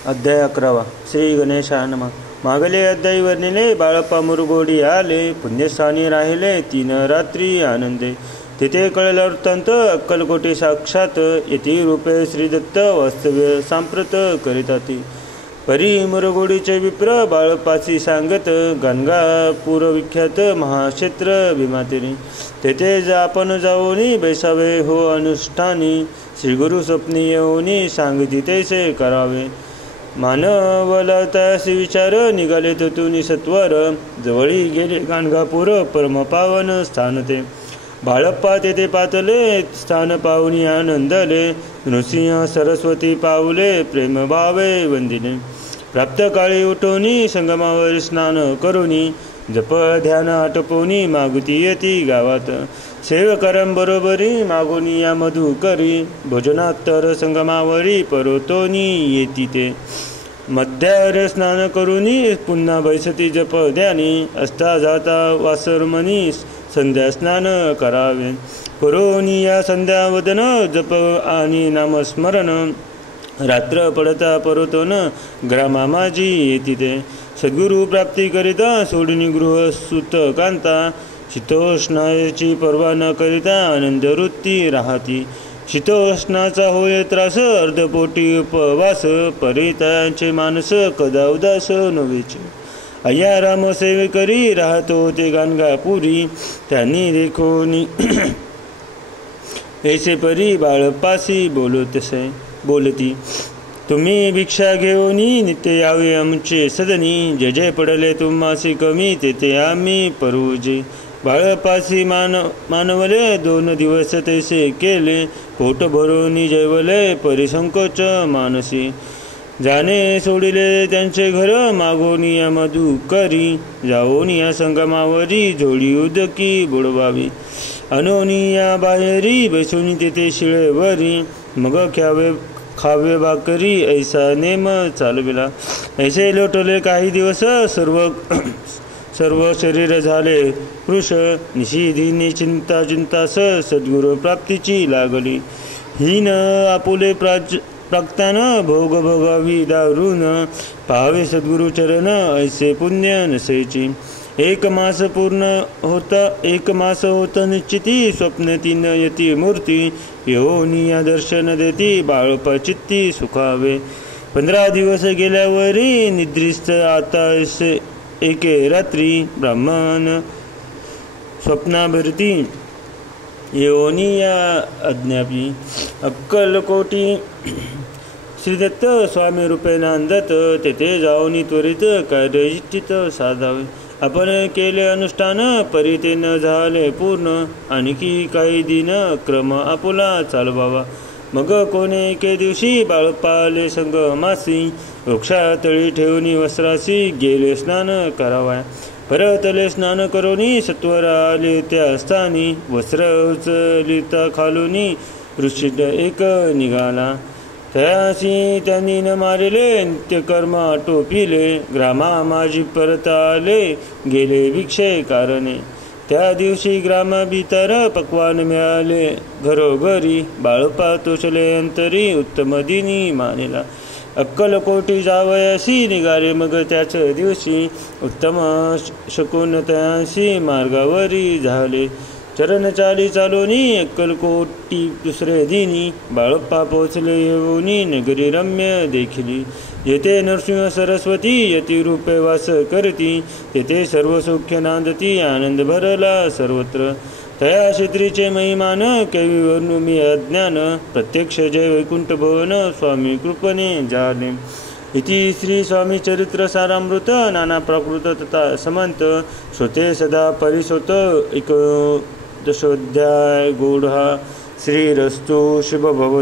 अध्याय 11 श्री गणेशाय नमः. मागले अध्यायी वर्णिले. बाळप्पा मुरगोडी आले, पुण्यस्थानी राहिले 3 रात्री आनंदे. तेथे कळला वृत्तांत अक्कलकोटी साक्षात येती रूपे श्रीदत्त वास्तव्य सांप्रत करिताती. परी मुरगोडीचे विप्र बाळप्पाची सांगत गाणगापूर विख्यात महाक्षेत्र भीमातिरी. तेथे आपण जाऊनी बैसावे हो अनुष्ठानी. श्रीगुरु स्वप्नी येऊनी सांगती तैसे करावे. मानवला त्यासी विचार निघाले तेथून सत्वर. जवळी गेले गाणगापूर परमपावन स्थान ते. बाळप्पा तेथे पातले स्थान पाहुनी आनंदले. नृसिंह सरस्वती पावले प्रेम भावे वंदिले. प्राप्त काळी उठोनी संगमावर स्नान करुनी. जप ध्यान आटपोनी मागुती येती गावात. सेवकरांबरोबरी मागोनी या मधु करी. भोजनात्तर संगमावरी परतोनी येती ते. मध्यावर स्नान करुनी पुन्हा बैसती जप ध्यानी. असता जाता वासरमनी संध्या स्नान करावे. करोनी या संध्यावदन जप आणि नामस्मरण. रात्र पडता परतोन ग्रामा माझी येती ते. सद्गुरु प्राप्ती करिता सोडून गृह सुत कांता. शीतोष्णाची पर्वा न करिता आनंद वृत्ती राहती. शीतोष्णाचा होय त्रास अर्धपोटी उपवास. परितांचे मानस कदा उदास नव्हेचे. अय्या राम सेवेकरी राहतो ते गाणगापुरी. त्यांनी देखोनी ऐसे परी बाळप्पासी बोलती. तुम्ही भिक्षा घेऊनी नित्य यावे आमचे सदनी. जे जे पडले तुम्हासी कमी तेथे आम्ही परुजे. बाळप्पासी मानवले 2 दिवस तैसे केले. पोट भरून जेवले परिसंकोच मानसी. जाणे सोडिले त्यांचे घर मागोनी या मधु करी. जाओनी या संगमावरी झोळी उदकी बुडवावी. अनोनी या बाहेरी बैसोनी तेथे शिळेवरी. मग खावे भाकरी ऐसा नेम चालविला. ऐसे लोटले काही दिवस सर्व शरीर झाले कृश. निशिधीने चिंतास सद्गुरु प्राप्तीची लागली. हीन आपुले प्राक्तान भोग भोगावी दारून. पाहावे सद्गुरु चरण ऐसे पुण्य नसेची. 1 मास होत निश्चिती. स्वप्न 3 यती मूर्ती. येऊनी या दर्शन देती बाळप्पा चित्ती सुखावे. 15 दिवस गेल्यावरी निद्रिस्त आता एके रात्री. ब्राह्मण स्वप्नाभरती येऊनी या अज्ञापी. अक्कलकोटी श्रीदत्त स्वामी रूपे नांदत. तेथे जाऊनी त्वरित कार्यजिष्ठित साधावे. आपण केले अनुष्ठान परी ते न झाले पूर्ण. आणखी काही दिन क्रम आपुला चालवावा. मग कोणे एके दिवशी बाळप्पा आले संगमासी. वृक्षातळी ठेवूनी वस्त्रासी गेले स्नान करावा. परतले स्नान करोनी सत्वर आले त्या स्थानी. वस्त्र उचलिता खालूनी ऋषिड एक निघाला. त्यासी त्यांनी न मारिले नित्यकर्म आटोपिले. ग्रामा माझी परत आले गेले भिक्षे कारणे. त्या दिवशी ग्रामाभितर पक्वान मिळाले घरोघरी. बाळप्पा तोषले अंतरी उत्तम दिनी मानेला. अक्कलकोटी जावयासी निघाले मग त्याच दिवशी. उत्तम शकून त्यासी मार्गावरी झाले. चरण चाली चालोनी अक्कलकोटी दुसरे दिनी. बाळप्पा पोचले येऊनी नगरी रम्य देखिली. येथे नरसिंह सरस्वती यती रूपे वास करती. तेथे सर्व सौख्य नांदती आनंद भरला सर्वत्र. तया क्षेत्रीचे महिमान कैवी वर्णू मी अज्ञान. प्रत्यक्ष जय वैकुंठ भवन स्वामी कृपणे झाले. इति श्री स्वामी चरित्र सारामृत नाना प्राकृत तथा समंत. श्रोते सदा परिसोत 11 अध्याय गूढा. श्रीरस्तु शुभ भव.